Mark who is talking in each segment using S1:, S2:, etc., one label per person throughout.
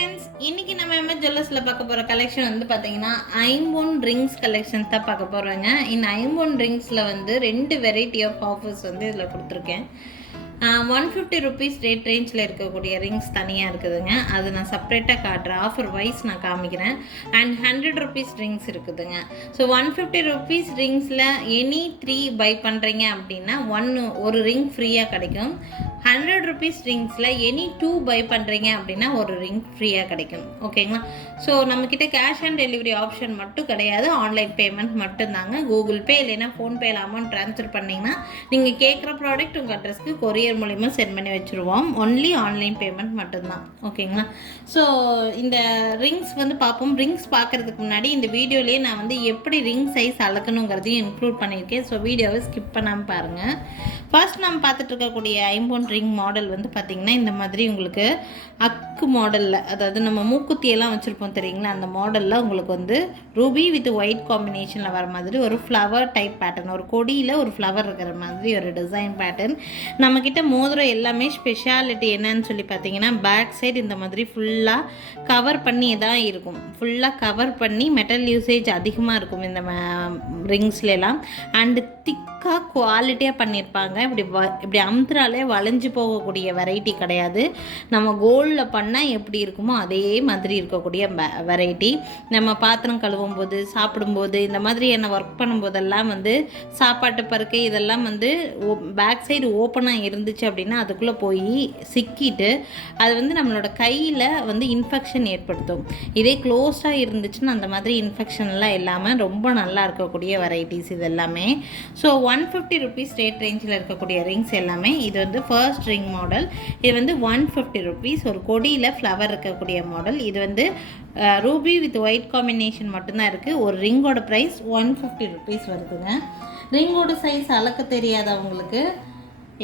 S1: Friends இன்னைக்கு நம்ம MS ஜுவல்லர்ஸில் பார்க்க போகிற கலெக்ஷன் வந்து பார்த்தீங்கன்னா ஐம்போன் ரிங்ஸ் கலெக்ஷன் தான் பார்க்க போகிறோங்க இந்த ஐம்போன் ரிங்ஸில் வந்து ரெண்டு வெரைட்டி ஆஃப் ஆஃபர்ஸ் வந்து இதில் கொடுத்துருக்கேன். ஒன் ஃபிஃப்டி ருபீஸ் ரேட் ரேஞ்சில் இருக்கக்கூடிய ரிங்ஸ் தனியாக இருக்குதுங்க. அது நான் செப்பரேட்டாக காட்டுறேன். ஆஃபர் வைஸ் நான் காமிக்கிறேன். அண்ட் ஹண்ட்ரட் ருபீஸ் ரிங்ஸ் இருக்குதுங்க. ஸோ ஒன் ஃபிஃப்டி ருபீஸ் ரிங்ஸில் எனி த்ரீ பை பண்ணுறீங்க அப்படின்னா ஒன்று ஒரு ரிங் ஃப்ரீயாக கிடைக்கும். ஹண்ட்ரட் ருபீஸ் ரிங்ஸில் எனி டூ பை பண்ணுறீங்க அப்படின்னா ஒரு ரிங் ஃப்ரீயாக கிடைக்கும். ஓகேங்களா ஸோ நம்மக்கிட்ட கேஷ் ஆன் டெலிவரி ஆப்ஷன் மட்டும் கிடையாது. ஆன்லைன் பேமெண்ட் மட்டும்தாங்க. கூகுள் பே இல்லைன்னா ஃபோன்பேயில் அமௌண்ட் ட்ரான்ஸ்ஃபர் பண்ணிங்கன்னா நீங்கள் கேட்குற ப்ராடக்ட் உங்கள் அட்ரஸ்க்கு கொரியர் மூலிமா சென்ட் பண்ணி வச்சுருவோம். ஒன்லி ஆன்லைன் பேமெண்ட் மட்டும்தான். ஓகேங்களா ஸோ இந்த ரிங்ஸ் வந்து பார்ப்போம். ரிங்ஸ் பார்க்குறதுக்கு முன்னாடி இந்த வீடியோலேயே நான் வந்து எப்படி ரிங் சைஸ் அளக்கணுங்கிறதையும் இன்க்ளூட் பண்ணியிருக்கேன். ஸோ வீடியோவை ஸ்கிப் பண்ணாமல் பாருங்கள் ஃபர்ஸ்ட் நம்ம பார்த்துட்டு இருக்கக்கூடிய ஐம்பொன் ரிங் மாடல் வந்து பார்த்திங்கன்னா இந்த மாதிரி உங்களுக்கு அக்கு மாடலில் அதாவது நம்ம மூக்குத்தியெல்லாம் வச்சுருப்போம் தெரியுங்களா? அந்த மாடலில் உங்களுக்கு வந்து ரூபி வித் ஒயிட் காம்பினேஷனில் வர மாதிரி ஒரு ஃப்ளவர் டைப் பேட்டர்ன் ஒரு கொடியில் ஒரு ஃப்ளவர் இருக்கிற மாதிரி ஒரு டிசைன் பேட்டர்ன் நம்மக்கிட்ட மோதிரம் எல்லாமே ஸ்பெஷாலிட்டி என்னன்னு சொல்லி பார்த்தீங்கன்னா பேக் சைடு இந்த மாதிரி ஃபுல்லாக கவர் பண்ணி தான் இருக்கும். ஃபுல்லாக கவர் பண்ணி மெட்டல் யூசேஜ் அதிகமாக இருக்கும் இந்த ரிங்ஸ்லாம் அண்டு திக் பக்கா குவாலிட்டியாக பண்ணியிருப்பாங்க இப்படி வ இப்படி அமுத்துறாலே வளைஞ்சு போகக்கூடிய வெரைட்டி கிடையாது. நம்ம கோல்டில் பண்ணால் எப்படி இருக்குமோ அதே மாதிரி இருக்கக்கூடிய வெரைட்டி நம்ம பாத்திரம் கழுவும் போது சாப்பிடும்போது இந்த மாதிரி என்ன ஒர்க் பண்ணும்போதெல்லாம் வந்து சாப்பாட்டு பருக்கை இதெல்லாம் வந்து பேக் சைடு ஓப்பனாக இருந்துச்சு அப்படின்னா அதுக்குள்ளே போய் சிக்கிட்டு அது வந்து நம்மளோட கையில் வந்து இன்ஃபெக்ஷன் ஏற்படுத்தும். இதே க்ளோஸ்டாக இருந்துச்சுன்னா அந்த மாதிரி இன்ஃபெக்ஷன்லாம் இல்லாமல் ரொம்ப நல்லா இருக்கக்கூடிய வெரைட்டிஸ் இது எல்லாமே. So one fifty rupees rate ரேஞ்சில் இருக்கக்கூடிய ரிங்ஸ் எல்லாமே இது வந்து ஃபர்ஸ்ட் ரிங் மாடல் இது வந்து ஒன் ஃபிஃப்டி ருபீஸ் ஒரு கொடியில் ஃப்ளவர் இருக்கக்கூடிய மாடல் இது வந்து ரூபி வித் ஒயிட் காம்பினேஷன் மட்டும்தான் இருக்குது ஒரு ரிங்கோட ப்ரைஸ் ஒன் ஃபிஃப்டி ருபீஸ் வருதுங்க. ரிங்கோட சைஸ் அளக்க தெரியாதவங்களுக்கு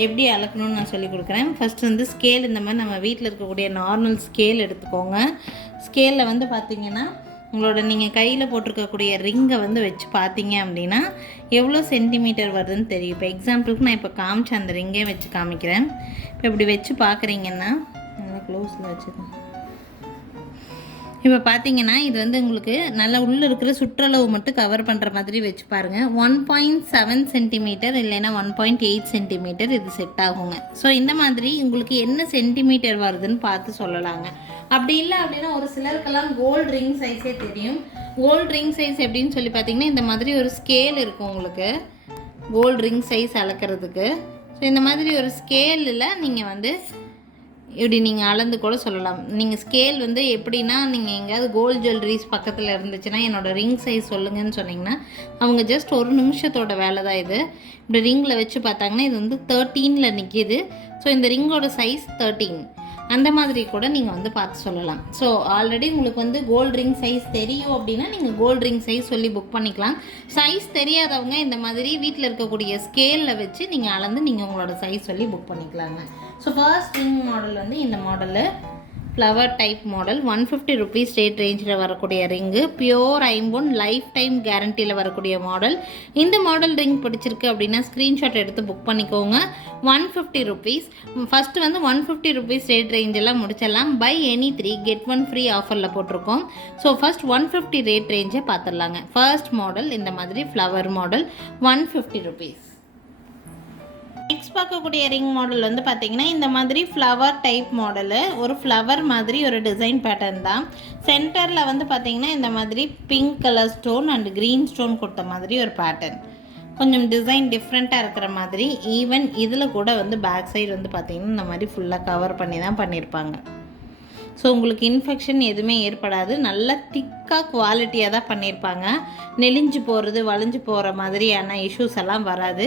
S1: எப்படி அளக்கணும்னு நான் சொல்லி கொடுக்குறேன். ஃபஸ்ட் வந்து ஸ்கேல் இந்த மாதிரி நம்ம வீட்டில் இருக்கக்கூடிய நார்மல் ஸ்கேல் எடுத்துக்கோங்க. ஸ்கேலில் வந்து பார்த்திங்கன்னா உங்களோட நீங்கள் கையில் போட்டிருக்கக்கூடிய ரிங்கை வந்து வச்சு பார்த்தீங்க அப்படின்னா எவ்வளோ சென்டிமீட்டர் வருதுன்னு தெரியும். இப்போ எக்ஸாம்பிளுக்கு நான் இப்போ காமிச்ச அந்த ரிங்கே வச்சு காமிக்கிறேன். இப்போ இப்படி வச்சு பார்க்குறீங்கன்னா நல்லா க்ளோஸில் வச்சுருக்கேன் இப்போ பார்த்தீங்கன்னா இது வந்து உங்களுக்கு நல்லா உள்ளே இருக்கிற சுற்றளவு மட்டும் கவர் பண்ணுற மாதிரி வச்சு பாருங்கள் ஒன் பாயிண்ட் செவன் சென்டிமீட்டர் இல்லைன்னா ஒன் பாயிண்ட் எயிட் சென்டிமீட்டர் இது செட் ஆகுங்க. ஸோ இந்த மாதிரி உங்களுக்கு என்ன சென்டிமீட்டர் வருதுன்னு பார்த்து சொல்லலாங்க. அப்படி இல்லை அப்படின்னா ஒரு சிலருக்கெல்லாம் கோல்டு ரிங் சைஸே தெரியும். கோல்டு ரிங் சைஸ் எப்படின்னு சொல்லி பார்த்தீங்கன்னா இந்த மாதிரி ஒரு ஸ்கேல் இருக்கும் உங்களுக்கு. கோல்டு ரிங் சைஸ் அளக்கிறதுக்கு. ஸோ இந்த மாதிரி ஒரு ஸ்கேலில் நீங்கள் வந்து இப்படி நீங்கள் அளந்து கூட சொல்லலாம். நீங்கள் ஸ்கேல் வந்து எப்படின்னா நீங்கள் எங்கேயாவது கோல்டு ஜுவல்லரிஸ் பக்கத்தில் இருந்துச்சுன்னா என்னோட ரிங் சைஸ் சொல்லுங்கன்னு சொன்னிங்கன்னா அவங்க ஜஸ்ட் ஒரு நிமிஷத்தோட வேலை தான் இது. இப்படி ரிங்கில் வச்சு பார்த்தாங்கன்னா இது வந்து தேர்ட்டீனில் நிற்கிது ஸோ இந்த ரிங்கோட சைஸ் தேர்ட்டீன் அந்த மாதிரி கூட நீங்கள் வந்து பார்த்து சொல்லலாம். ஸோ ஆல்ரெடி உங்களுக்கு வந்து கோல்டு ரிங் சைஸ் தெரியும் அப்படின்னா நீங்கள் கோல்டு ரிங் சைஸ் சொல்லி புக் பண்ணிக்கலாம். சைஸ் தெரியாதவங்க இந்த மாதிரி வீட்டில் இருக்கக்கூடிய ஸ்கேலில் வச்சு நீங்கள் அளந்து நீங்கள் உங்களோட சைஸ் சொல்லி புக் பண்ணிக்கலாங்க. ஸோ ஃபர்ஸ்ட் ரிங் மாடல் வந்து இந்த model flower type model one fifty rupees rate ரேஞ்சில் வரக்கூடிய ரிங்கு பியோர் ஐம்பொன் லைஃப் டைம் கேரண்டியில் வரக்கூடிய மாடல் இந்த மாடல் ரிங் பிடிச்சிருக்கு அப்படின்னா ஸ்க்ரீன்ஷாட் எடுத்து புக் பண்ணிக்கோங்க. ஒன் ஃபிஃப்டி ருபீஸ் ஃபஸ்ட்டு வந்து ஒன் ஃபிஃப்டி ருபீஸ் ரேட் ரேஞ்செல்லாம் முடிச்சிடலாம். Buy any three get one free ஆஃபரில் போட்டிருக்கோம். So first one fifty rate ரேஞ்சை பார்த்துடலாங்க. ஃபர்ஸ்ட் மாடல் இந்த மாதிரி flower model one fifty rupees next பார்க்கக்கூடிய ரிங் மாடல் வந்து பார்த்தீங்கன்னா இந்த மாதிரி ஃப்ளவர் டைப் மாடலு ஒரு ஃப்ளவர் மாதிரி ஒரு டிசைன் பேட்டர்ன் தான். சென்டரில் வந்து பார்த்தீங்கன்னா இந்த மாதிரி pink colour stone and green stone கொடுத்த மாதிரி ஒரு பேட்டர்ன் கொஞ்சம் டிசைன் டிஃப்ரெண்ட்டாக இருக்கிற மாதிரி ஈவன் இதில் கூட வந்து பேக் சைடு வந்து பார்த்தீங்கன்னா இந்த மாதிரி ஃபுல்லாக கவர் பண்ணி தான் பண்ணியிருப்பாங்க. ஸோ உங்களுக்கு இன்ஃபெக்ஷன் எதுவுமே ஏற்படாது. நல்ல பக்கா குவாலிட்டியாக தான் பண்ணியிருப்பாங்க. நெளிஞ்சு போகிறது வளைஞ்சு போகிற மாதிரியான இஷ்யூஸ் எல்லாம் வராது.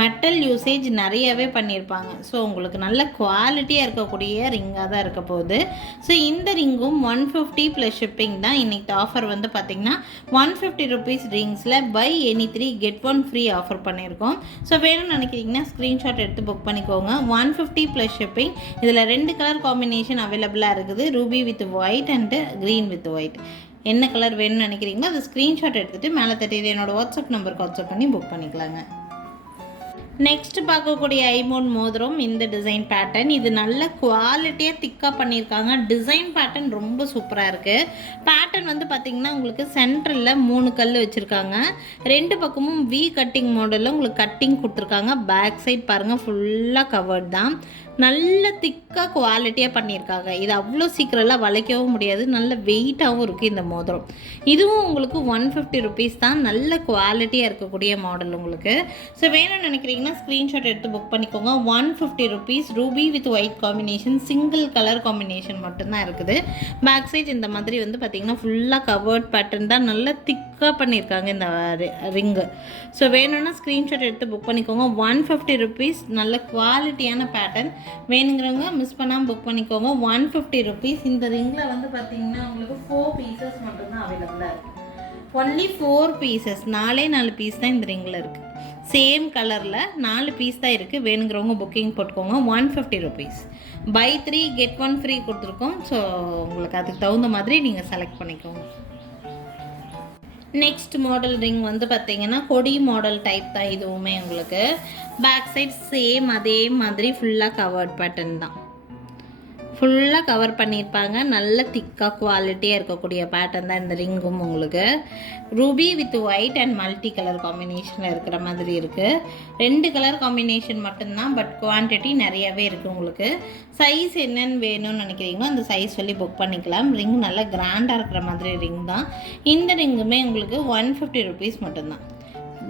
S1: மெட்டல் யூசேஜ் நிறையவே பண்ணியிருப்பாங்க. ஸோ உங்களுக்கு நல்ல குவாலிட்டியாக இருக்கக்கூடிய ரிங்காக தான் இருக்க போகுது. ஸோ இந்த ரிங்கும் ஒன் ஃபிஃப்டி ப்ளஸ் ஷிப்பிங் தான். இன்றைக்கி ஆஃபர் வந்து பார்த்திங்கன்னா one fifty rupees ரிங்ஸில் buy any three get one free offer பண்ணியிருக்கோம். ஸோ வேணும்னு நினைக்கிறீங்கன்னா ஸ்க்ரீன்ஷாட் எடுத்து புக் பண்ணிக்கோங்க. ஒன் ஃபிஃப்டி ப்ளஸ் ஷிப்பிங் இதில் ரெண்டு கலர் காம்பினேஷன் அவைலபிளாக இருக்குது. Ruby with white and green with white என்ன கலர் வேணும்னு நினைக்கிறீங்களோ அதை ஸ்க்ரீன்ஷாட் எடுத்துகிட்டு மேலே தெரியுது என்னோட வாட்ஸ்அப் நம்பருக்கு வாட்ஸ்அப் பண்ணி புக் பண்ணிக்கலாங்க. நெக்ஸ்ட் பார்க்கக்கூடிய ஐமோன் மோதிரம் இந்த டிசைன் பேட்டர்ன் இது நல்ல குவாலிட்டியாக திக்காக பண்ணியிருக்காங்க. டிசைன் பேட்டர்ன் ரொம்ப சூப்பராக இருக்குது பேட்டர்ன் வந்து பார்த்திங்கன்னா உங்களுக்கு சென்ட்ரலில் மூணு கல் வச்சுருக்காங்க. ரெண்டு பக்கமும் வி கட்டிங் மாடலில் உங்களுக்கு கட்டிங் கொடுத்துருக்காங்க. பேக் சைட் பாருங்கள் ஃபுல்லாக கவர்ட் தான். நல்ல திக்காக குவாலிட்டியாக பண்ணியிருக்காங்க. இது அவ்வளோ சீக்கிரம்லாம் வளைக்கவும் முடியாது. நல்ல வெயிட்டாகவும் இருக்குது இந்த மோதிரம். இதுவும் உங்களுக்கு ஒன் ஃபிஃப்டி ருபீஸ் தான். நல்ல குவாலிட்டியாக இருக்கக்கூடிய மாடல் உங்களுக்கு. ஸோ வேணும்னு நினைக்கிறீங்கன்னா ஸ்க்ரீன்ஷாட் எடுத்து புக் பண்ணிக்கோங்க. One fifty rupees ruby with white combination single colour combination மட்டும்தான் இருக்குது. பேக் சைட் இந்த மாதிரி வந்து பார்த்திங்கன்னா ஃபுல்லாக கவர்ட் பேட்டர்ன் தான். நல்ல திக்காக பண்ணியிருக்காங்க இந்த ரிங்கு ஸோ வேணும்னா ஸ்க்ரீன்ஷாட் எடுத்து புக் பண்ணிக்கோங்க. ஒன் ஃபிஃப்டி ருபீஸ் நல்ல குவாலிட்டியான பேட்டர்ன் வேணுங்கிறவங்க மிஸ் பண்ணாமல் புக் பண்ணிக்கோங்க. ஒன் ஃபிஃப்டி ருபீஸ் இந்த ரிங்கில் வந்து பார்த்திங்கன்னா உங்களுக்கு ஃபோர் பீசஸ் மட்டும்தான் அவைலபிளாக இருக்குது ஒன்லி ஃபோர் பீசஸ் நாலே நாலு பீஸ் தான் இந்த ரிங்கில் இருக்குது சேம் கலரில் நாலு பீஸ் தான் இருக்குது வேணுங்கிறவங்க புக்கிங் போட்டுக்கோங்க. One fifty rupees buy three get one free கொடுத்துருக்கோம். ஸோ உங்களுக்கு அதுக்கு தகுந்த மாதிரி நீங்கள் செலக்ட் பண்ணிக்கோங்க. நெக்ஸ்ட் மாடல் ரிங் வந்து பார்த்தீங்கன்னா கொடி மாடல் டைப் தான் இதுவுமே உங்களுக்கு. பேக் சைட் சேம் அதே மாதிரி ஃபுல்லாக கவர்ட் பட்டன் தான். ஃபுல்லாக கவர் பண்ணியிருப்பாங்க. நல்ல திக்காக குவாலிட்டியாக இருக்கக்கூடிய பேட்டர்ன் தான் இந்த ரிங்கும் உங்களுக்கு. Ruby with white and multi colour காம்பினேஷனில் இருக்கிற மாதிரி இருக்குது ரெண்டு கலர் காம்பினேஷன் மட்டும்தான் பட் குவான்டிட்டி நிறையவே இருக்குது உங்களுக்கு. சைஸ் என்னென்னு வேணும்னு நினைக்கிறீங்களோ அந்த சைஸ் சொல்லி புக் பண்ணிக்கலாம். ரிங் நல்லா கிராண்டாக இருக்கிற மாதிரி ரிங் தான். இந்த ரிங்குமே உங்களுக்கு ஒன் ஃபிஃப்டி ருபீஸ் மட்டும்தான்.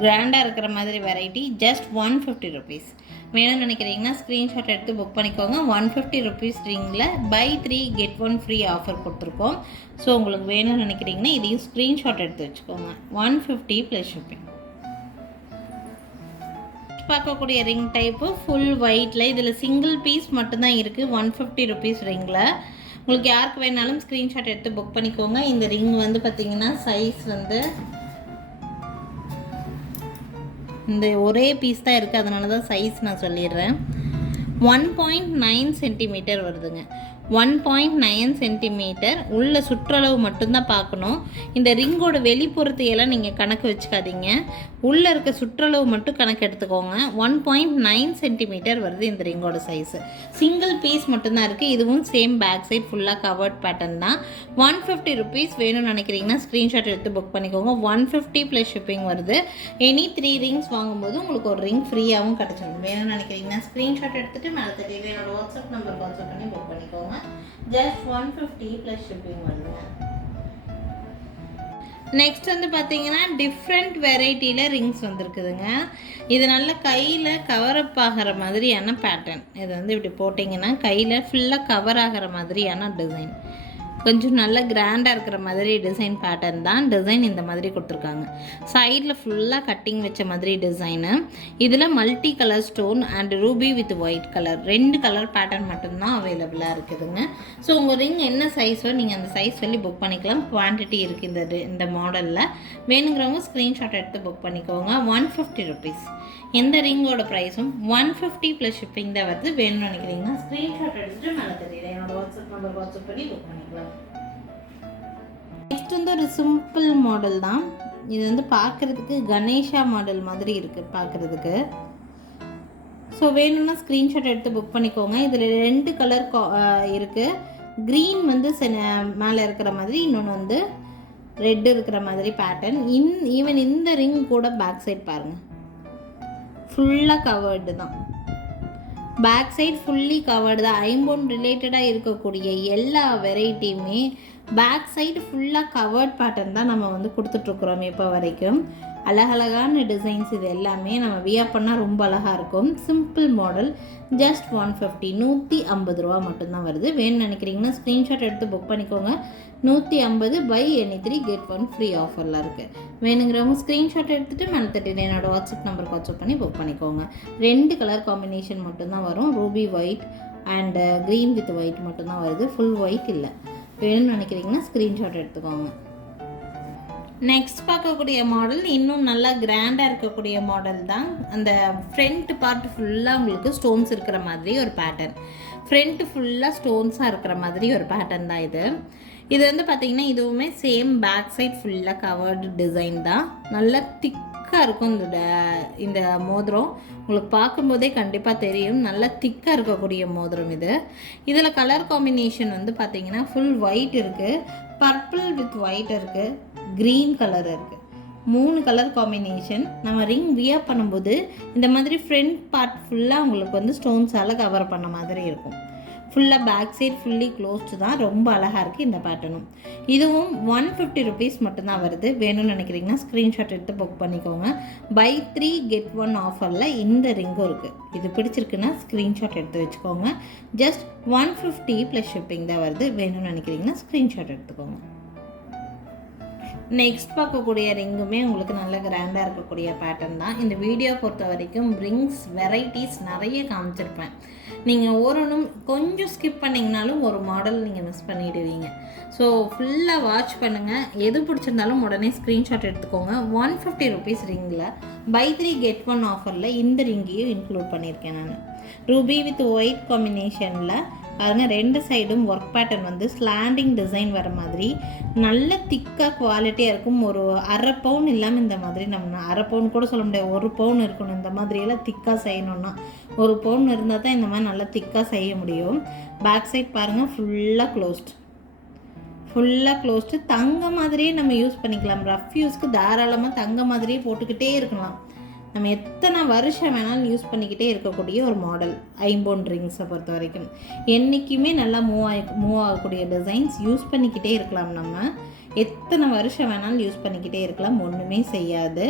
S1: கிராண்டாக இருக்கிற மாதிரி variety just one fifty rupees வேணும்னு நினைக்கிறீங்கன்னா ஸ்க்ரீன்ஷாட் எடுத்து புக் பண்ணிக்கோங்க. One fifty rupees ரிங்கில் buy three get one free offer கொடுத்துருக்கோம். ஸோ உங்களுக்கு வேணும்னு நினைக்கிறீங்கன்னா இதையும் ஸ்க்ரீன்ஷாட் எடுத்து வச்சுக்கோங்க. ஒன் ஃபிஃப்டி ப்ளஸ் ஷிப்பிங் பார்க்கக்கூடிய ரிங் டைப்பு ஃபுல் ஒயிட்டில் இதில் சிங்கிள் பீஸ் மட்டும்தான் இருக்குது ஒன் ஃபிஃப்டி ருபீஸ் ரிங்கில் உங்களுக்கு யாருக்கு வேணாலும் ஸ்க்ரீன்ஷாட் எடுத்து புக் பண்ணிக்கோங்க. இந்த ரிங் வந்து பார்த்திங்கன்னா சைஸ் வந்து இந்த ஒரே பீஸ் தான் இருக்குது அதனால தான் சைஸ் நான் சொல்லிடுறேன். ஒன் பாயிண்ட் நைன் சென்டிமீட்டர் வருதுங்க. ஒன் பாயிண்ட் நைன் சென்டிமீட்டர் உள்ள சுற்றளவு மட்டும்தான் பார்க்கணும். இந்த ரிங்கோட வெளிப்புறத்தையெல்லாம் நீங்கள் கணக்கு வச்சுக்காதீங்க. உள்ளே இருக்க சுற்றளவு மட்டும் கணக்கு எடுத்துக்கோங்க. ஒன் பாயிண்ட் நைன் சென்டிமீட்டர் வருது இந்த ரிங்கோட சைஸு சிங்கிள் பீஸ் மட்டும்தான் இருக்குது இதுவும் சேம் பேக் சைட் ஃபுல்லாக கவர்ட் பேட்டர்ன் தான். ஒன் ஃபிஃப்டி ருபீஸ் வேணும்னு நினைக்கிறீங்கன்னா ஸ்க்ரீன்ஷாட் எடுத்து புக் பண்ணிக்கோங்க. ஒன் ஃபிஃப்டி ப்ளஸ் ஷிப்பிங் வருது. எனி த்ரீ ரிங்ஸ் வாங்கும்போது உங்களுக்கு ஒரு ரிங் ஃப்ரீயாகவும் கிடச்சிடும். வேணும்னு நினைக்கிறீங்கன்னா ஸ்க்ரீன்ஷாட் எடுத்துகிட்டு மேலே தெரியுது. என்னோடய வாட்ஸ்அப் நம்பர் வாட்ஸ்அப் பண்ணி புக் பண்ணிக்கோங்க. Just one fifty plus shipping வருதுங்க நெக்ஸ்ட் வந்து பார்த்தீங்கன்னா டிஃப்ரெண்ட் வெரைட்டியில் ரிங்ஸ் வந்திருக்குதுங்க. இது நல்ல கையில் கவர் அப் ஆகிற மாதிரியான பேட்டர்ன் இது வந்து இப்படி போட்டிங்கன்னா கையில் ஃபுல்லாக கவர் ஆகிற மாதிரியான டிசைன் கொஞ்சம் நல்லா கிராண்டாக இருக்கிற மாதிரி டிசைன் பேட்டர்ன் தான் டிசைன் இந்த மாதிரி கொடுத்துருக்காங்க. சைடில் ஃபுல்லாக கட்டிங் வச்ச மாதிரி டிசைனு இதில் multi colour stone and ruby with white colour ரெண்டு கலர் பேட்டர்ன் மட்டும்தான் அவைலபிளாக இருக்குதுங்க. ஸோ உங்கள் ரிங் என்ன சைஸோ நீங்கள் அந்த சைஸ் சொல்லி புக் பண்ணிக்கலாம். குவான்டிட்டி இருக்குது இந்த இந்த மாடலில் வேணுங்கிறவங்க ஸ்க்ரீன்ஷாட் எடுத்து புக் பண்ணிக்கோங்க. ஒன் ஃபிஃப்டி ருபீஸ் எந்த ரிங்கோட ப்ரைஸும் ஒன் ஃபிஃப்டி ப்ளஸ் ஷிப்பிங் தான் வருது. வேணும்னு நினைக்கிறீங்கன்னா ஸ்க்ரீன்ஷாட் எடுத்துகிட்டு மேலே தெரியல என்னோட வாட்ஸ்அப் நம்பர் வாட்ஸ்அப் பண்ணி புக் பண்ணிக்கலாம். நெக்ஸ்ட் வந்து ஒரு சிம்பிள் மாடல் தான். இது வந்து பார்க்குறதுக்கு கணேஷா மாடல் மாதிரி இருக்குது பார்க்குறதுக்கு. ஸோ வேணும்னா ஸ்க்ரீன்ஷாட் எடுத்து புக் பண்ணிக்கோங்க. இதில் ரெண்டு கலர் இருக்குது க்ரீன் வந்து மேலே இருக்கிற மாதிரி இன்னொன்று வந்து ரெட் இருக்கிற மாதிரி பேட்டர்ன் இன் ஈவன் இந்த ரிங் கூட பேக் சைட் பாருங்கள் ஃபுல்லாக கவர்டு தான். பேக் சைட் ஃபுல்லி கவர்டு தான். ஐம்போன் ரிலேட்டடாக இருக்கக்கூடிய எல்லா வெரைட்டியுமே பேக் சைடு ஃபுல்லாக கவர்ட் பேட்டர்ன் தான் நம்ம வந்து கொடுத்துட்ருக்குறோம் இப்போ வரைக்கும். அழகழகான டிசைன்ஸ் இது எல்லாமே நம்ம வியர் பண்ணால் ரொம்ப அழகாக இருக்கும். Simple model just one fifty நூற்றி ஐம்பது ரூபா மட்டும்தான் வருது. வேணும்னு நினைக்கிறீங்கன்னா ஸ்க்ரீன்ஷாட் எடுத்து புக் பண்ணிக்கோங்க. நூற்றி ஐம்பது buy any three get one free ஆஃபரில் இருக்குது வேணுங்கிறவங்க ஸ்க்ரீன்ஷாட் எடுத்துகிட்டு மேலே தட்டிட்டு என்னோடய வாட்ஸ்அப் நம்பருக்கு வாட்ஸ்அப் பண்ணி புக் பண்ணிக்கோங்க. ரெண்டு கலர் காம்பினேஷன் மட்டும்தான் வரும். Ruby white and green with white மட்டும்தான் வருது. ஃபுல் ஒயிட் இல்லை. வேணும்னு நினைக்கிறீங்கன்னா ஸ்க்ரீன்ஷாட் எடுத்துக்கோங்க. நெக்ஸ்ட் பார்க்கக்கூடிய மாடல் இன்னும் நல்லா கிராண்டாக இருக்கக்கூடிய மாடல் தான். அந்த ஃப்ரண்ட் பார்ட் ஃபுல்லாக உங்களுக்கு ஸ்டோன்ஸ் இருக்கிற மாதிரி ஒரு பேட்டர்ன் ஃப்ரண்ட் ஃபுல்லாக ஸ்டோன்ஸாக இருக்கிற மாதிரி ஒரு பேட்டர்ன் தான் இது. இது வந்து பார்த்திங்கன்னா இதுவுமே சேம் பேக் சைட் ஃபுல்லாக கவர்டு டிசைன் தான். நல்லா திக் திக்காக இருக்கும் இந்த இந்த மோதிரம். உங்களுக்கு பார்க்கும்போதே கண்டிப்பாக தெரியும். நல்லா திக்காக இருக்கக்கூடிய மோதிரம் இது. இதில் கலர் காம்பினேஷன் வந்து பார்த்தீங்கன்னா ஃபுல் ஒயிட் இருக்குது பர்பிள் வித் ஒயிட் இருக்குது க்ரீன் கலர் இருக்குது மூணு கலர் காம்பினேஷன் நம்ம ரிங் வியர் பண்ணும்போது இந்த மாதிரி ஃப்ரண்ட் பார்ட் ஃபுல்லாக உங்களுக்கு வந்து ஸ்டோன்ஸால் கவர் பண்ண மாதிரி இருக்கும். ஃபுல்லாக பேக் சைட் ஃபுல்லி க்ளோஸ்டு தான். ரொம்ப அழகாக இருக்குது இந்த பேட்டர்னும் இதுவும் ஒன் ஃபிஃப்டி ருபீஸ் மட்டும்தான் வருது. வேணும்னு நினைக்கிறீங்கன்னா ஸ்க்ரீன்ஷாட் எடுத்து புக் பண்ணிக்கோங்க. பை த்ரீ கெட் ஒன் ஆஃபரில் இந்த ரிங்கும் இருக்குது இது பிடிச்சிருக்குன்னா ஸ்க்ரீன்ஷாட் எடுத்து வச்சுக்கோங்க. Just one fifty plus shipping தான் வருது. வேணும்னு நினைக்கிறீங்கன்னா ஸ்க்ரீன்ஷாட் எடுத்துக்கோங்க. நெக்ஸ்ட் பார்க்கக்கூடிய ரிங்குமே உங்களுக்கு நல்ல கிராண்டாக இருக்கக்கூடிய பேட்டர்ன் தான். இந்த வீடியோ பொறுத்த வரைக்கும் ரிங்ஸ் வெரைட்டிஸ் நிறைய காமிச்சிருப்பேன். நீங்கள் ஓரணும் கொஞ்சம் ஸ்கிப் பண்ணிங்கனாலும் ஒரு மாடல் நீங்கள் மிஸ் பண்ணிடுவீங்க. ஸோ ஃபுல்லாக வாட்ச் பண்ணுங்கள் எது பிடிச்சிருந்தாலும் உடனே ஸ்க்ரீன்ஷாட் எடுத்துக்கோங்க. ஒன் ஃபிஃப்டி ருபீஸ் ரிங்கில் பை த்ரீ கெட் ஒன் ஆஃபரில் இந்த ரிங்கையும் இன்க்ளூட் பண்ணியிருக்கேன் நான். ரூபி வித் ஒயிட் காம்பினேஷனில் பாருங்கள் ரெண்டு சைடும் ஒர்க் பேட்டர்ன் வந்து ஸ்லாண்டிங் டிசைன் வர மாதிரி நல்ல திக்காக குவாலிட்டியாக இருக்கும். ஒரு அரை பவுன் இல்லாமல் இந்த மாதிரி நம்ம அரை பவுன் கூட சொல்ல முடியாது. ஒரு பவுன் இருக்கணும். இந்த மாதிரியெல்லாம் திக்காக செய்யணும்னா ஒரு பவுன் இருந்தால் தான் இந்த மாதிரி நல்லா திக்காக செய்ய முடியும். பேக் சைட் பாருங்கள் ஃபுல்லாக க்ளோஸ்ட் ஃபுல்லாக க்ளோஸ்டு தங்க மாதிரியே நம்ம யூஸ் பண்ணிக்கலாம். ரஃப் யூஸ்க்கு தாராளமாக தங்க மாதிரியே போட்டுக்கிட்டே இருக்கலாம். நம்ம எத்தனை வருஷம் வேணாலும் யூஸ் பண்ணிக்கிட்டே இருக்கக்கூடிய ஒரு மாடல் ஐம்போன் ரிங்ஸை பொறுத்த வரைக்கும். என்றைக்குமே நல்லா மூவ் ஆகி மூவ் ஆகக்கூடிய டிசைன்ஸ் யூஸ் பண்ணிக்கிட்டே இருக்கலாம் நம்ம. எத்தனை வருஷம் வேணாலும் யூஸ் பண்ணிக்கிட்டே இருக்கலாம் ஒன்றுமே செய்யாது.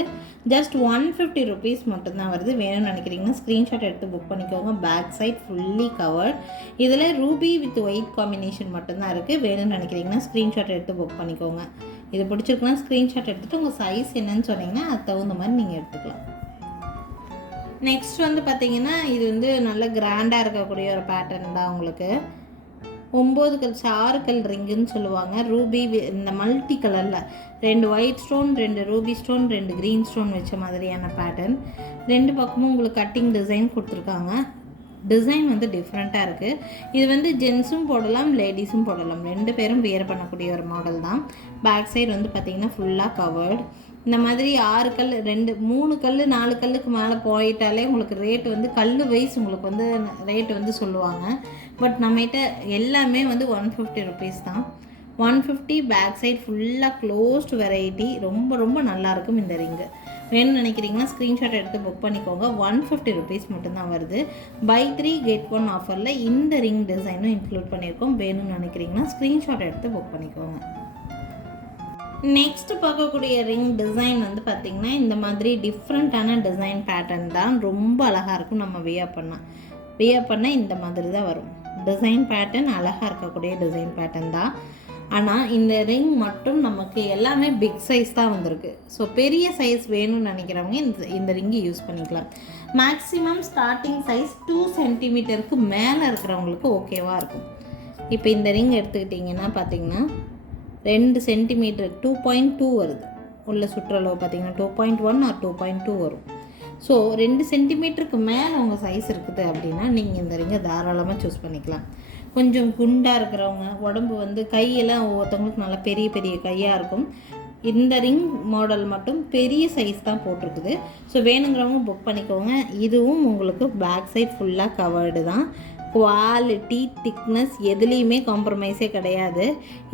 S1: ஜஸ்ட் ஒன் ஃபிஃப்டி ருபீஸ் மட்டும்தான் வருது. வேணும்னு நினைக்கிறீங்கன்னா ஸ்க்ரீன்ஷாட் எடுத்து புக் பண்ணிக்கோங்க. பேக் சைட் ஃபுல்லி கவர்ட் இதில் ரூபி வித் ஒயிட் காம்பினேஷன் மட்டும்தான் இருக்குது வேணும்னு நினைக்கிறீங்கன்னா ஸ்க்ரீன்ஷாட் எடுத்து புக் பண்ணிக்கோங்க. இது பிடிச்சிருக்குன்னா ஸ்க்ரீன்ஷாட் எடுத்துகிட்டு உங்கள் சைஸ் என்னன்னு சொன்னீங்கன்னா அது தகுந்த மாதிரி நீங்கள் எடுத்துக்கலாம். நெக்ஸ்ட் வந்து பார்த்தீங்கன்னா இது வந்து நல்ல கிராண்டாக இருக்கக்கூடிய ஒரு பேட்டர்ன் தான் உங்களுக்கு. ஒம்பது கல் ஆறு கல் ரிங்குன்னு சொல்லுவாங்க. ரூபி இந்த மல்டி கலரில் ரெண்டு ஒயிட் ஸ்டோன் ரெண்டு ரூபி ஸ்டோன் ரெண்டு க்ரீன் ஸ்டோன் வச்ச மாதிரியான பேட்டர்ன் ரெண்டு பக்கமும் உங்களுக்கு கட்டிங் டிசைன் கொடுத்துருக்காங்க. டிசைன் வந்து டிஃப்ரெண்ட்டாக இருக்குது இது வந்து ஜென்ஸும் போடலாம் லேடிஸும் போடலாம். ரெண்டு பேரும் வியர் பண்ணக்கூடிய ஒரு மாடல் தான். பேக் சைடு வந்து பார்த்திங்கன்னா ஃபுல்லாக கவர்டு இந்த மாதிரி ஆறு கல் ரெண்டு மூணு கல் நாலு கல்லுக்கு மேலே போயிட்டாலே உங்களுக்கு ரேட்டு வந்து கல் வைஸ் உங்களுக்கு வந்து ரேட்டு வந்து சொல்லுவாங்க. பட் நம்மகிட்ட எல்லாமே வந்து ஒன் ஃபிஃப்டி ருபீஸ் தான். ஒன் ஃபிஃப்டி பேக் சைட் ஃபுல்லாக க்ளோஸ்ட் வெரைட்டி ரொம்ப ரொம்ப நல்லாயிருக்கும் இந்த ரிங்கு வேணும்னு நினைக்கிறீங்கன்னா ஸ்க்ரீன்ஷாட் எடுத்து புக் பண்ணிக்கோங்க. ஒன் ஃபிஃப்டி ருபீஸ் மட்டும்தான் வருது. பை த்ரீ கெட் ஒன் ஆஃபரில் இந்த ரிங் டிசைனும் இன்க்ளூட் பண்ணியிருக்கோம். வேணும்னு நினைக்கிறீங்கன்னா ஸ்க்ரீன்ஷாட் எடுத்து புக் பண்ணிக்கோங்க. நெக்ஸ்ட் பார்க்கக்கூடிய ரிங் டிசைன் வந்து பார்த்திங்கன்னா இந்த மாதிரி டிஃப்ரெண்ட்டான டிசைன் பேட்டர்ன் தான் ரொம்ப அழகாக இருக்கும் நம்ம வியர் பண்ணால் வியர் பண்ணால் இந்த மாதிரி தான் வரும். டிசைன் பேட்டர்ன் அழகாக இருக்கக்கூடிய டிசைன் பேட்டர்ன் தான். ஆனால் இந்த ரிங் மட்டும் நமக்கு எல்லாமே பிக் சைஸ் தான் வந்திருக்கு. ஸோ பெரிய சைஸ் வேணும்னு நினைக்கிறவங்க இந்த இந்த ரிங்கை யூஸ் பண்ணிக்கலாம். மேக்ஸிமம் ஸ்டார்டிங் சைஸ் டூ சென்டிமீட்டருக்கு மேலே இருக்கிறவங்களுக்கு ஓகேவாக இருக்கும். இப்போ இந்த ரிங் எடுத்துக்கிட்டிங்கன்னா பார்த்தீங்கன்னா ரெண்டு சென்டிமீட்டர் டூ பாயிண்ட் டூ வருது. உள்ள சுற்றளவு பார்த்தீங்கன்னா two point one or two point two வரும். ஸோ ரெண்டு சென்டிமீட்டருக்கு மேலே உங்கள் சைஸ் இருக்குது அப்படின்னா நீங்கள் இந்த ரிங்கை தாராளமாக சூஸ் பண்ணிக்கலாம். கொஞ்சம் குண்டாக இருக்கிறவங்க உடம்பு வந்து கையெல்லாம் ஒவ்வொருத்தவங்களுக்கு நல்லா பெரிய பெரிய கையாக இருக்கும். இந்த ரிங் மாடல் மட்டும் பெரிய சைஸ் தான் போட்டிருக்குது. ஸோ வேணுங்கிறவங்க புக் பண்ணிக்கோங்க. இதுவும் உங்களுக்கு பேக் சைட் ஃபுல்லாக கவர்டு தான். குவாலிட்டி திக்னஸ் எதுலேயுமே காம்ப்ரமைஸே கிடையாது.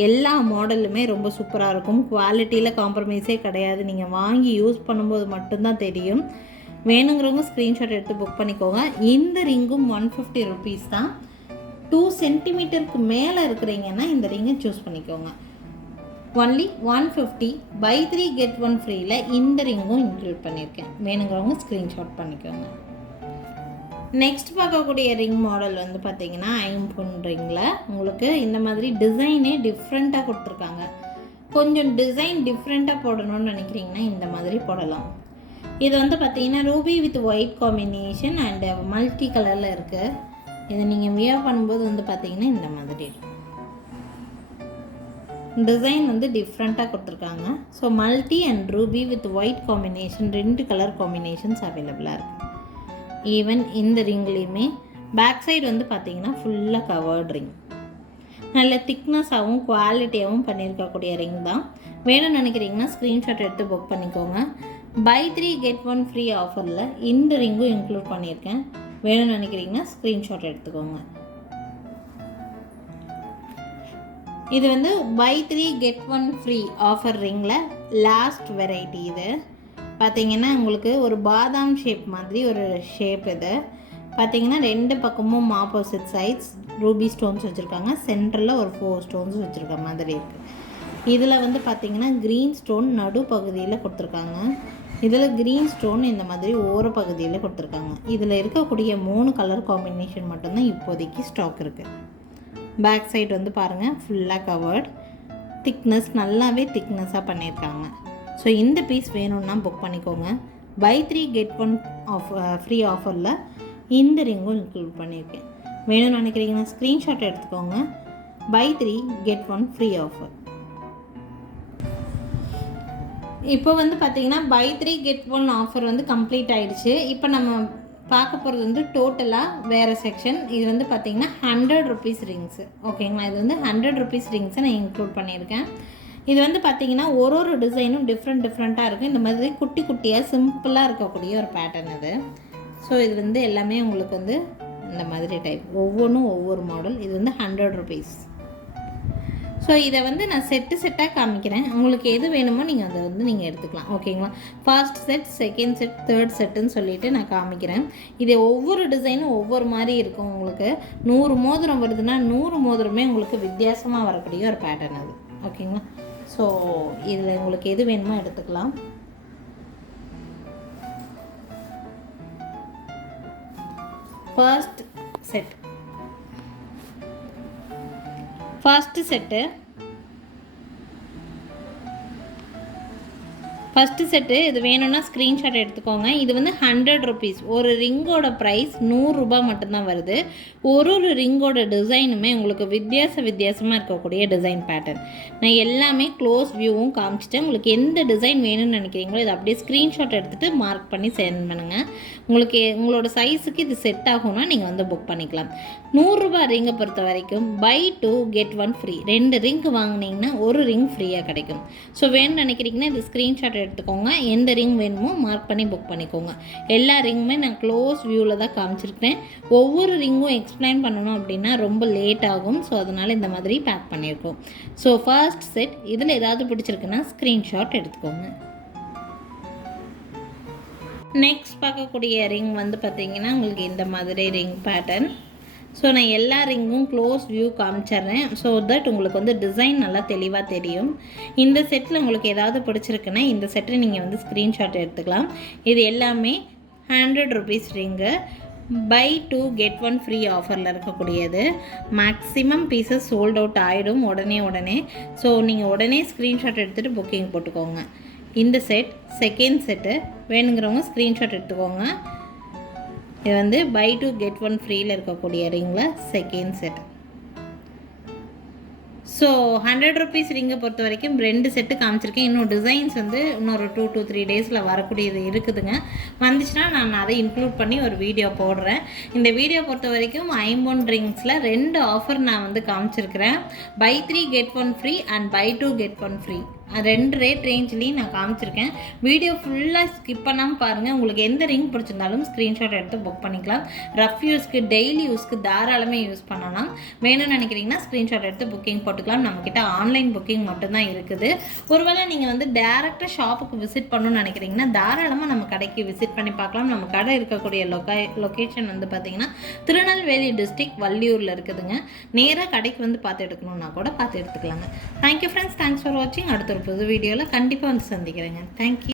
S1: எல்லா மாடலுமே ரொம்ப சூப்பராக இருக்கும். குவாலிட்டியில் காம்ப்ரமைஸே கிடையாது. நீங்கள் வாங்கி யூஸ் பண்ணும்போது மட்டும்தான் தெரியும். வேணுங்கிறவங்க ஸ்க்ரீன்ஷாட் எடுத்து புக் பண்ணிக்கோங்க. இந்த ரிங்கும் ஒன் ஃபிஃப்டி ருபீஸ் தான். டூ சென்டிமீட்டருக்கு மேலே இருக்கிறீங்கன்னா இந்த ரிங்கை சூஸ் பண்ணிக்கோங்க. Only one fifty buy three get one ஃப்ரீயில் இந்த ரிங்கும் இன்க்ளூட் பண்ணியிருக்கேன். வேணுங்கிறவங்க ஸ்க்ரீன்ஷாட் பண்ணிக்கோங்க. நெக்ஸ்ட் பார்க்கக்கூடிய ரிங் மாடல் வந்து பார்த்தீங்கன்னா ஐம்பொன் ரிங்கில் உங்களுக்கு இந்த மாதிரி டிசைனே டிஃப்ரெண்ட்டாக கொடுத்துருக்காங்க. கொஞ்சம் டிசைன் டிஃப்ரெண்ட்டாக போடணும்னு நினைக்கிறீங்கன்னா இந்த மாதிரி போடலாம். இது வந்து பார்த்தீங்கன்னா ruby with white combination and multi கலரில் இருக்குது இதை நீங்கள் வியர் பண்ணும்போது வந்து பார்த்தீங்கன்னா இந்த மாதிரி இருக்கும். டிசைன் வந்து டிஃப்ரெண்ட்டாக கொடுத்துருக்காங்க. So multi and ruby with white combination ரெண்டு கலர் காம்பினேஷன்ஸ் அவைலபிளாக இருக்குது ஈவன் இந்த ரிங்லேயுமே பேக் சைடு வந்து பார்த்தீங்கன்னா ஃபுல்லாக கவர்ட் ரிங் நல்ல திக்னஸாகவும் குவாலிட்டியாகவும் பண்ணியிருக்கக்கூடிய ரிங் தான். வேணும்னு நினைக்கிறீங்கன்னா ஸ்க்ரீன்ஷாட் எடுத்து புக் பண்ணிக்கோங்க. Buy three get one free ஆஃபரில் இந்த ரிங்கும் இன்க்ளூட் பண்ணியிருக்கேன். வேணும்னு நினைக்கிறீங்கன்னா ஸ்க்ரீன்ஷாட் எடுத்துக்கோங்க. இது வந்து buy three get one free offer ரிங்கில் last variety இது. பார்த்தீங்கன்னா உங்களுக்கு ஒரு பாதாம் ஷேப் மாதிரி ஒரு ஷேப் இது. பார்த்தீங்கன்னா ரெண்டு பக்கமும் ஆப்போசிட் சைட்ஸ் ரூபி ஸ்டோன்ஸ் வச்சுருக்காங்க. சென்டரில் ஒரு ஃபோர் ஸ்டோன்ஸ் வச்சுருக்க மாதிரி இருக்குது இதில் வந்து பார்த்தீங்கன்னா க்ரீன் ஸ்டோன் நடு பகுதியில் கொடுத்துருக்காங்க. இதில் க்ரீன் ஸ்டோன் இந்த மாதிரி ஓர பகுதியில் கொடுத்துருக்காங்க. இதில் இருக்கக்கூடிய மூணு கலர் காம்பினேஷன் மட்டும்தான் இப்போதைக்கு ஸ்டாக் இருக்குது பேக் சைடு வந்து பாருங்கள் ஃபுல்லாக கவர்ட் திக்னஸ் நல்லாவே திக்னஸாக பண்ணியிருக்காங்க. ஸோ இந்த பீஸ் வேணும்னா புக் பண்ணிக்கோங்க. Buy three get one off free ஆஃபரில் இந்த ரிங்கும் இன்க்ளூட் பண்ணியிருக்கேன். வேணும்னு நினைக்கிறீங்கன்னா ஸ்க்ரீன்ஷாட் எடுத்துக்கோங்க. Buy three get one free offer இப்போ வந்து பார்த்தீங்கன்னா buy three get one offer வந்து கம்ப்ளீட் ஆகிடுச்சு இப்போ நம்ம பார்க்க போகிறது வந்து டோட்டலாக வேறு செக்ஷன் இது வந்து பார்த்தீங்கன்னா ஹண்ட்ரட் ருபீஸ் ரிங்ஸு ஓகேங்களா இது வந்து ஹண்ட்ரட் ருபீஸ் ரிங்ஸை நான் இன்க்ளூட் பண்ணியிருக்கேன். இது வந்து பார்த்தீங்கன்னா ஒரு ஒரு டிசைனும் டிஃப்ரெண்ட் டிஃப்ரெண்ட்டாக இருக்கும் இந்த மாதிரி குட்டி குட்டியாக சிம்பிளாக இருக்கக்கூடிய ஒரு பேட்டர்ன் இது ஸோ இது வந்து எல்லாமே உங்களுக்கு வந்து இந்த மாதிரி டைப் ஒவ்வொன்றும் ஒவ்வொரு மாடல் இது வந்து ஹண்ட்ரட் ருபீஸ் ஸோ இதை வந்து நான் செட்டு செட்டாக காமிக்கிறேன். உங்களுக்கு எது வேணுமோ நீங்கள் அதை வந்து நீங்கள் எடுத்துக்கலாம். ஓகேங்களா first set second set third செட்டுன்னு சொல்லிட்டு நான் காமிக்கிறேன். இது ஒவ்வொரு டிசைனும் ஒவ்வொரு மாதிரி இருக்கும் உங்களுக்கு. நூறு மோதிரம் வருதுன்னா நூறு மோதிரமே உங்களுக்கு வித்தியாசமாக வரக்கூடிய ஒரு பேட்டர்ன் அது. ஓகேங்களா ஸோ இதில் உங்களுக்கு எது வேணுமோ எடுத்துக்கலாம். First set first set first set இது வேணும்னா ஸ்க்ரீன்ஷாட் எடுத்துக்கோங்க. இது வந்து ஹண்ட்ரட் ருபீஸ் ஒரு ரிங்கோட ப்ரைஸ் நூறுரூபா மட்டும்தான் வருது. ஒரு ஒரு ரிங்கோட டிசைனுமே உங்களுக்கு வித்தியாச வித்தியாசமாக இருக்கக்கூடிய டிசைன் பேட்டர்ன் நான் எல்லாமே க்ளோஸ் வியூவும் காமிச்சிட்டேன். உங்களுக்கு எந்த டிசைன் வேணும்னு நினைக்கிறீங்களோ இதை அப்படியே ஸ்க்ரீன்ஷாட் எடுத்துகிட்டு மார்க் பண்ணி சென்ட் பண்ணுங்கள் உங்களுக்கு உங்களோட சைஸுக்கு இது செட் ஆகும்னா நீங்கள் வந்து புக் பண்ணிக்கலாம். நூறுரூபா ரிங்கை பொறுத்த வரைக்கும் buy two get one free ரெண்டு ரிங்க் வாங்கினீங்கன்னா ஒரு ரிங் ஃப்ரீயாக கிடைக்கும். ஸோ வேணும்னு நினைக்கிறீங்கன்னா இது ஸ்க்ரீன்ஷாட் எடுத்துக்கோங்க. எந்த ரிங் வேணுமோ மார்க் பண்ணி புக் பண்ணிக்கோங்க. எல்லா ரிங்குமே நான் க்ளோஸ் வியூவில் தான் காமிச்சிருக்கேன் ஒவ்வொரு ரிங்கும் எக்ஸ்பிளைன் பண்ணணும் அப்படின்னா ரொம்ப லேட் ஆகும். ஸோ அதனால் இந்த மாதிரி பேக் பண்ணியிருக்கோம். ஸோ ஃபர்ஸ்ட் செட் இதில் ஏதாவது பிடிச்சிருக்குன்னா ஸ்க்ரீன்ஷாட் எடுத்துக்கோங்க. நெக்ஸ்ட் பார்க்கக்கூடிய ரிங் வந்து பார்த்தீங்கன்னா உங்களுக்கு இந்த மாதிரி ரிங் பேட்டர்ன் ஸோ நான் எல்லா ரிங்கும் க்ளோஸ் வியூ காமிச்சிட்றேன். ஸோ தட் உங்களுக்கு வந்து டிசைன் நல்லா தெளிவாக தெரியும். இந்த செட்டில் உங்களுக்கு ஏதாவது பிடிச்சிருக்குன்னா இந்த செட்டை நீங்கள் வந்து ஸ்க்ரீன்ஷாட் எடுத்துக்கலாம். இது எல்லாமே hundred rupees ring buy two get one free ஆஃபரில் இருக்கக்கூடியது. மேக்ஸிமம் பீசஸ் சோல்ட் அவுட் ஆகிடும் உடனே உடனே. ஸோ நீங்கள் உடனே ஸ்க்ரீன்ஷாட் எடுத்துகிட்டு புக்கிங் போட்டுக்கோங்க. இந்த செட் செகண்ட் செட்டு வேணுங்கிறவங்க ஸ்க்ரீன்ஷாட் எடுத்துக்கோங்க. இது வந்து பை டூ கெட் ஒன் ஃப்ரீயில் இருக்கக்கூடிய ரிங்கில் second set so hundred rupees ரிங்கை பொறுத்த வரைக்கும் ரெண்டு செட்டு காமிச்சிருக்கேன். இன்னும் டிசைன்ஸ் வந்து இன்னொரு டூ டூ த்ரீ டேஸில் வரக்கூடியது இருக்குதுங்க. வந்துச்சுன்னா நான் அதை இன்க்ளூட் பண்ணி ஒரு வீடியோ போடுறேன். இந்த வீடியோ பொறுத்த வரைக்கும் ஐம்பொன் ரிங்ஸில் ரெண்டு ஆஃபர் நான் வந்து காமிச்சிருக்கிறேன். Buy three get one free and buy two get one free ரெண்டு ரேட் ரேஞ்ச்லேயும் நான் காமிச்சிருக்கேன். வீடியோ ஃபுல்லாக ஸ்கிப் பண்ணாமல் பாருங்கள் உங்களுக்கு எந்த ரிங் பிடிச்சிருந்தாலும் ஸ்க்ரீன்ஷாட் எடுத்து புக் பண்ணிக்கலாம். ரஃப் யூஸ்க்கு டெய்லி யூஸ்க்கு தாராளமே யூஸ் பண்ணலாம். வேணும்னு நினைக்கிறீங்கன்னா ஸ்க்ரீன்ஷாட் எடுத்து புக்கிங் போட்டுக்கலாம். நம்மக்கிட்ட ஆன்லைன் புக்கிங் மட்டும்தான் இருக்குது. ஒருவேளை நீங்கள் வந்து டேரெக்டாக ஷாப்புக்கு விசிட் பண்ணணும்னு நினைக்கிறீங்கன்னா தாராளமாக நம்ம கடைக்கு விசிட் பண்ணி பார்க்கலாம். நம்ம கடை இருக்கக்கூடிய லொக்கே லொக்கேஷன் வந்து பார்த்தீங்கன்னா திருநெல்வேலி டிஸ்ட்ரிக் வள்ளியூரில் இருக்குதுங்க. நேராக கடைக்கு வந்து பார்த்து எடுக்கணும்னா கூட பார்த்து எடுத்துக்கலாங்க. தேங்க்யூ ஃப்ரெண்ட்ஸ் தேங்க்ஸ் ஃபார் வாட்சிங் அடுத்த ஒரு புது வீடியோவில் கண்டிப்பாக வந்து சந்திக்கிறேங்க. தேங்க்யூ